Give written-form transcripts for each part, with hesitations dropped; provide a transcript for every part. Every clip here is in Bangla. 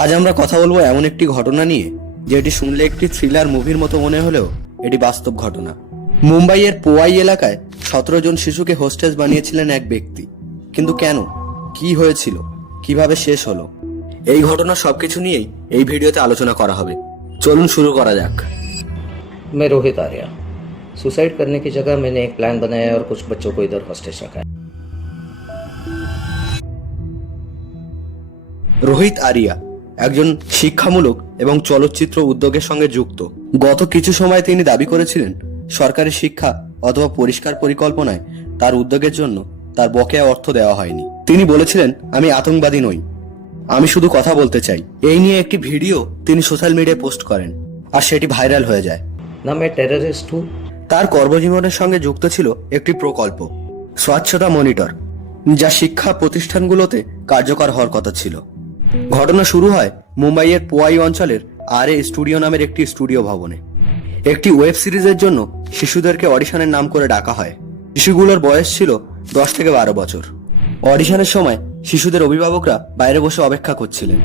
আজ আমরা কথা বলবো এমন একটি ঘটনা নিয়ে যেটি শুনলে একটি থ্রিলার মুভির মতো মনে হলেও এটি বাস্তব ঘটনা। মুম্বাইয়ের পোয়াই এলাকায় 17 জন শিশুকে হোস্টেজ বানিয়েছিলেন এক ব্যক্তি। কিন্তু কেন, কি হয়েছিল, কিভাবে শেষ হলো, এই ঘটনার সবকিছু নিয়েই এই ভিডিওতে আলোচনা করা হবে। চলুন শুরু করা যাক। मैं रोहित आर्या। सुसाइड करने की जगह मैंने एक प्लान बनाया और कुछ बच्चों को इधर हॉस्टेज रखा है। রোহিত আরিয়া একজন শিক্ষামূলক এবং চলচ্চিত্র উদ্যোগের সঙ্গে যুক্ত। গত কিছু সময় তিনি দাবি করেছিলেন সরকারি শিক্ষা অথবা পরিষ্কার পরিকল্পনায় তার উদ্যোগের জন্য তার বকেয়া অর্থ দেওয়া হয়নি। তিনি বলেছিলেন, আমি আতঙ্কবাদী নই, আমি শুধু কথা বলতে চাই। এই নিয়ে একটি ভিডিও তিনি সোশ্যাল মিডিয়ায় পোস্ট করেন আর সেটি ভাইরাল হয়ে যায়। ना मैं टेररिस्ट हूँ। তার কর্মজীবনের সঙ্গে যুক্ত ছিল একটি প্রকল্প, স্বচ্ছতা মনিটর, যা শিক্ষা প্রতিষ্ঠানগুলোতে কার্যকর হওয়ার কথা ছিল। ঘটনা শুরু হয় মুম্বাইয়ের পোয়াই অঞ্চলের আরএ স্টুডিও নামের একটি স্টুডিও ভবনে। একটি ওয়েব সিরিজের জন্য শিশুদেরকে অডিশনের নাম করে ডাকা হয়। শিশুগুলোর বয়স ছিল 10 থেকে 12 বছর। অডিশনের সময় শিশুদের অভিভাবকরা বাইরে বসে অপেক্ষা করছিলেন।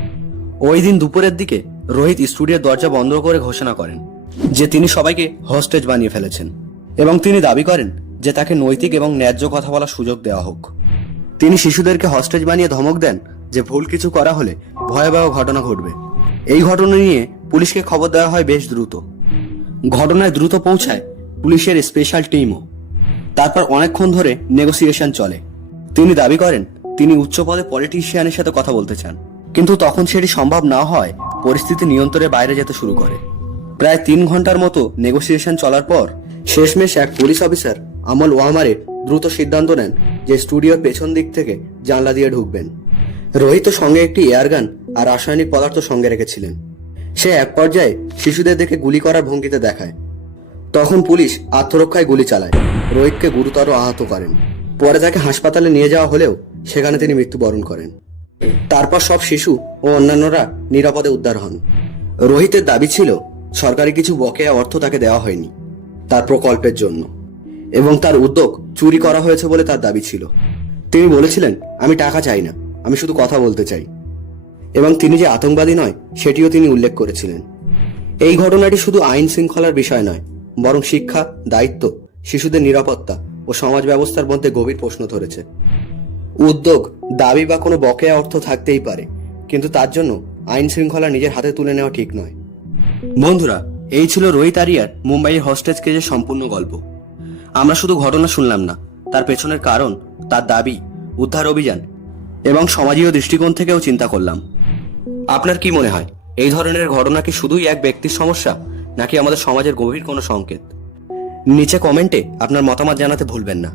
ওই দিন দুপুরের দিকে রোহিত স্টুডিওর দরজা বন্ধ করে ঘোষণা করেন যে তিনি সবাইকে হোস্টেজ বানিয়ে ফেলেছেন এবং তিনি দাবি করেন যে তাকে নৈতিক এবং ন্যায্য কথা বলার সুযোগ দেওয়া হোক। তিনি শিশুদেরকে হোস্টেজ বানিয়ে ধমক দেন যে ভুল কিছু করা হলে ভয়াবহ ঘটনা ঘটবে। এই ঘটনা নিয়ে পুলিশকে খবর দেওয়া হয় বেশ দ্রুত। ঘটনায় দ্রুত পৌঁছায় পুলিশের স্পেশাল টিমও। তারপর অনেকক্ষণ ধরে নেগোসিয়েশন চলে। তিনি দাবি করেন তিনি উচ্চপদে পলিটিশিয়ানের সাথে কথা বলতে চান, কিন্তু তখন সেটি সম্ভব না হয় পরিস্থিতি নিয়ন্ত্রণের বাইরে যেতে শুরু করে। প্রায় 3 ঘন্টার মতো নেগোসিয়েশন চলার পর শেষমেশ এক পুলিশ অফিসার আমল ওয়ামারে দ্রুত সিদ্ধান্ত নেন যে স্টুডিওর পেছন দিক থেকে জানলা দিয়ে ঢুকবেন। রোহিত সঙ্গে একটি এয়ারগান আর রাসায়নিক পদার্থ সঙ্গে রেখেছিলেন। সে এক পর্যায়ে শিশুদের দেখে গুলি করার ভঙ্গিতে দেখায়। তখন পুলিশ আত্মরক্ষায় গুলি চালায়, রোহিতকে গুরুতর আহত করেন। পরে তাকে হাসপাতালে নিয়ে যাওয়া হলেও সেখানে তিনি মৃত্যুবরণ করেন। তারপর সব শিশু ও অন্যান্যরা নিরাপদে উদ্ধার হন। রোহিতের দাবি ছিল সরকারি কিছু বকেয়া অর্থ তাকে দেওয়া হয়নি তার প্রকল্পের জন্য, এবং তার উদ্যোগ চুরি করা হয়েছে বলে তার দাবি ছিল। তিনি বলেছিলেন, আমি টাকা চাই না, আমি শুধু কথা বলতে চাই। এবং তিনি যে আতঙ্কবাদী নয় সেটিও তিনি উল্লেখ করেছিলেন। এই ঘটনাটি শুধু আইন শৃঙ্খলার বিষয় নয়, বরং শিক্ষা, দায়িত্ব, শিশুদের নিরাপত্তা ও সমাজ ব্যবস্থার মধ্যে গভীর প্রশ্ন ধরেছে। উদ্যোগ, দাবি বা কোনো বকেয়া অর্থ থাকতেই পারে, কিন্তু তার জন্য আইন শৃঙ্খলা নিজের হাতে তুলে নেওয়া ঠিক নয়। বন্ধুরা, এই ছিল রোহিত আরিয়ার মুম্বাইয়ের হোস্টেজ কেসের সম্পূর্ণ গল্প। আমরা শুধু ঘটনা শুনলাম না, তার পেছনের কারণ, তার দাবি, উদ্ধার অভিযান এবং সমাজীয় দৃষ্টিকোণ থেকেও চিন্তা করলাম। আপনার কি মনে হয়, এই ধরনের ঘটনা কি শুধুই এক ব্যক্তির সমস্যা, নাকি আমাদের সমাজের গভীর কোনো সংকেত? নিচে কমেন্টে আপনার মতামত জানাতে ভুলবেন না।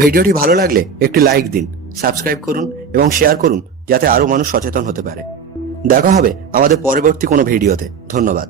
ভিডিওটি ভালো লাগলে একটি লাইক দিন, সাবস্ক্রাইব করুন এবং শেয়ার করুন যাতে আরো মানুষ সচেতন হতে পারে। দেখা হবে আমাদের পরবর্তী কোনো ভিডিওতে। ধন্যবাদ।